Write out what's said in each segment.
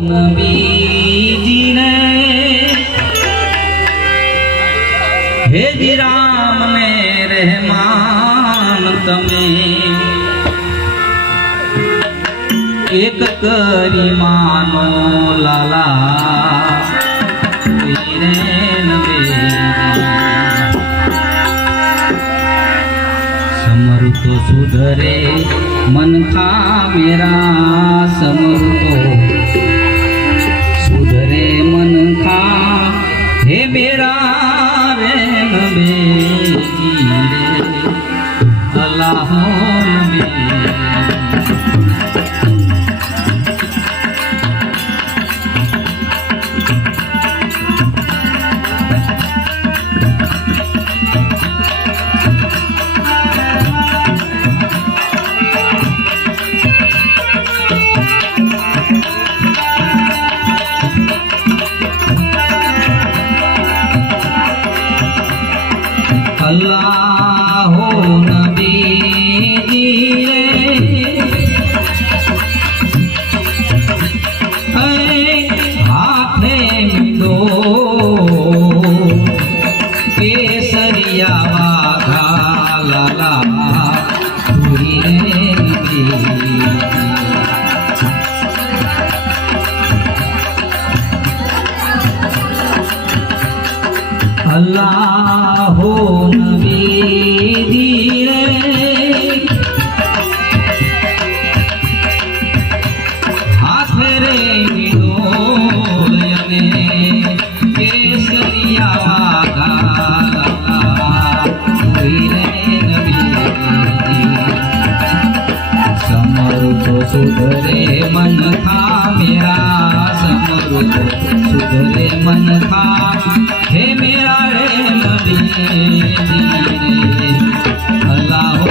नबीजी ने हे जी राम ने रहमान तमे एक करी मानो लाला समरुतो सुधरे मन खा मेरा समरुतो सुधरे मन खा हे मेरा रे नबी रे अल्लाह नबी अल्लाह नबी हाथे मिलो केसरिया वाघा लाला अल्लाह नबी धीरे हाथ रे मिलोयने केसरिया वागा नबी समरुतो सुधरे मन खा मेरा समरुतो सुधरे मन खा हे मेरा रे नबी रे अल्लाह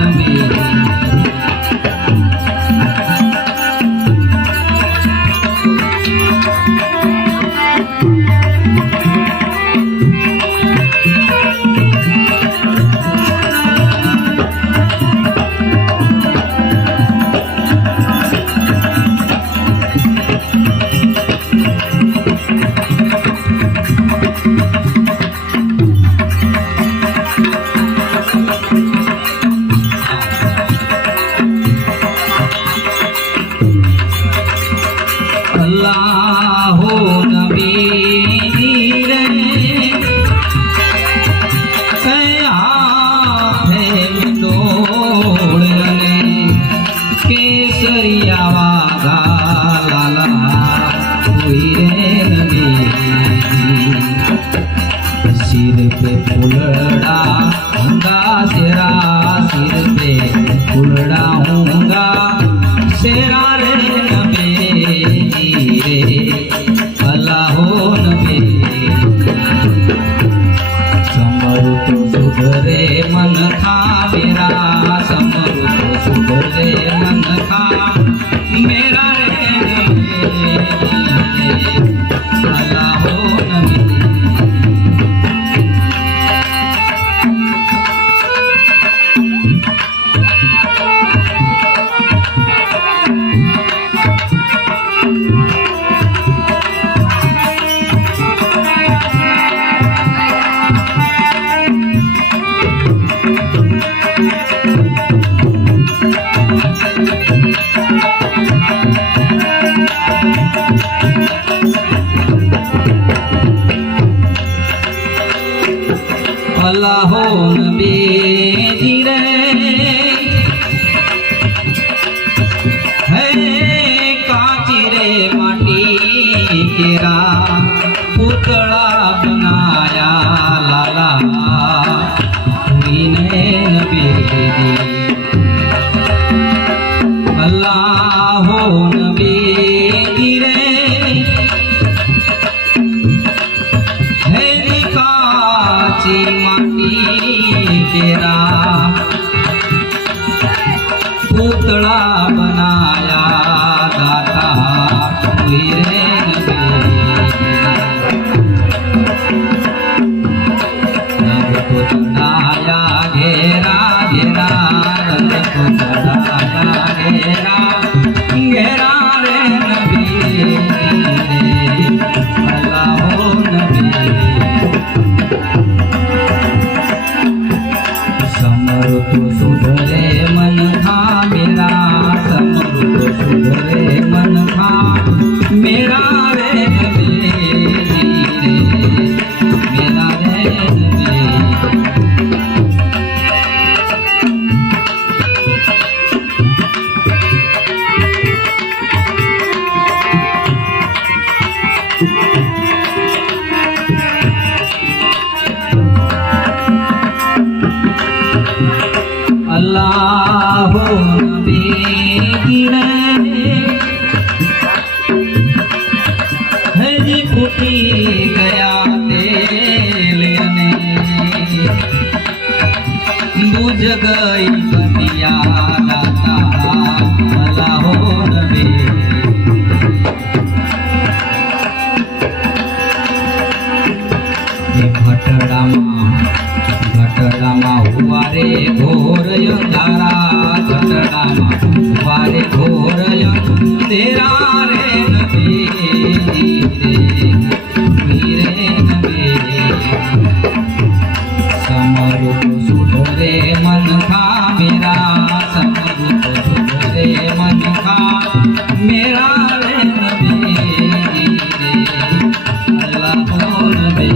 नबी अल्लाह नबी रे हाथे मिलोड़ने केसरिया वागा लाला रे नबी सिर पे फुलड़ा होगा सेरा सिर पे फुलड़ा होगा सेरा रे नबी अल्लाह नबी समरुतो सुधरे मन खा मेरा समरुतो सुधरे मन खा मेरा रे नबी अल्लाह नबी फूटी गया तेल ने बुझ गई बतिया दाता भला हो नबी घटड़ामा हुआ रे घोर अंधारा घटड़ामा हुआ रे घोर अंधेरा रे नबी रे नबी समरूप सुधरे मन था मेरा समरूप सुधरे मन था मेरा रे नबी रे अल्लाह हो नबी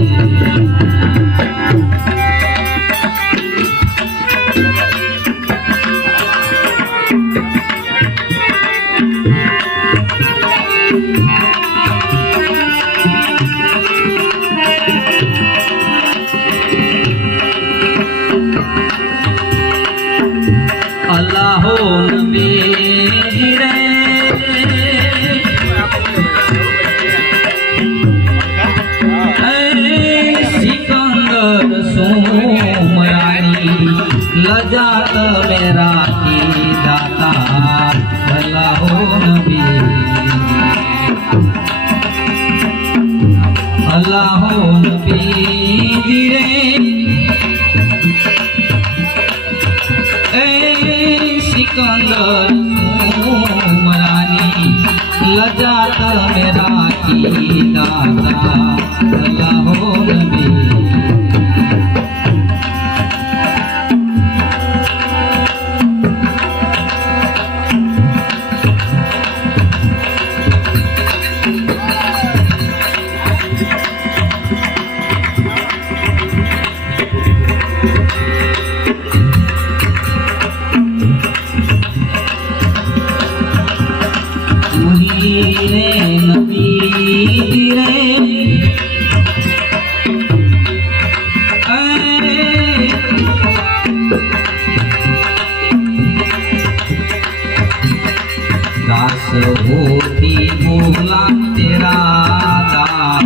अल्लाह हो नबी रे सिकंदर सोमरानी लजात मेरा की दाता अल्लाह हो नबी अल्लाह हो नबी रे सिकंदर सोमरानी लजात मेरा की दाता अल्लाह हो नबी रे नबी रे दास होती बोला तेरा दास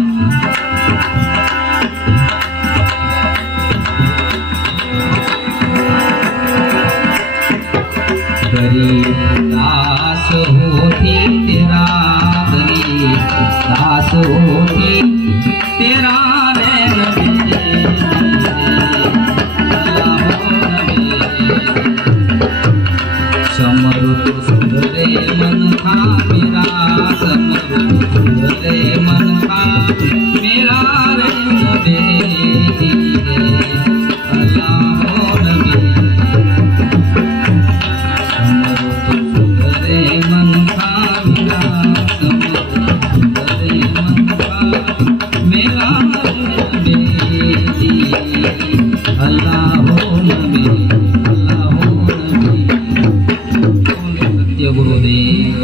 गरीब दास होती तेरा गरीब दास होती तेरा रे नबी अल्लाह हो नबी समरूप सुधरे मन था मेरा समरूप सुधरे मन था मेरा रे नबी अल्लाह हो नबी मन था मेरा समरूप मन था मेरा नबी अल्लाह हो नबी अल्लाह हो नबी सत्य गुरुदेव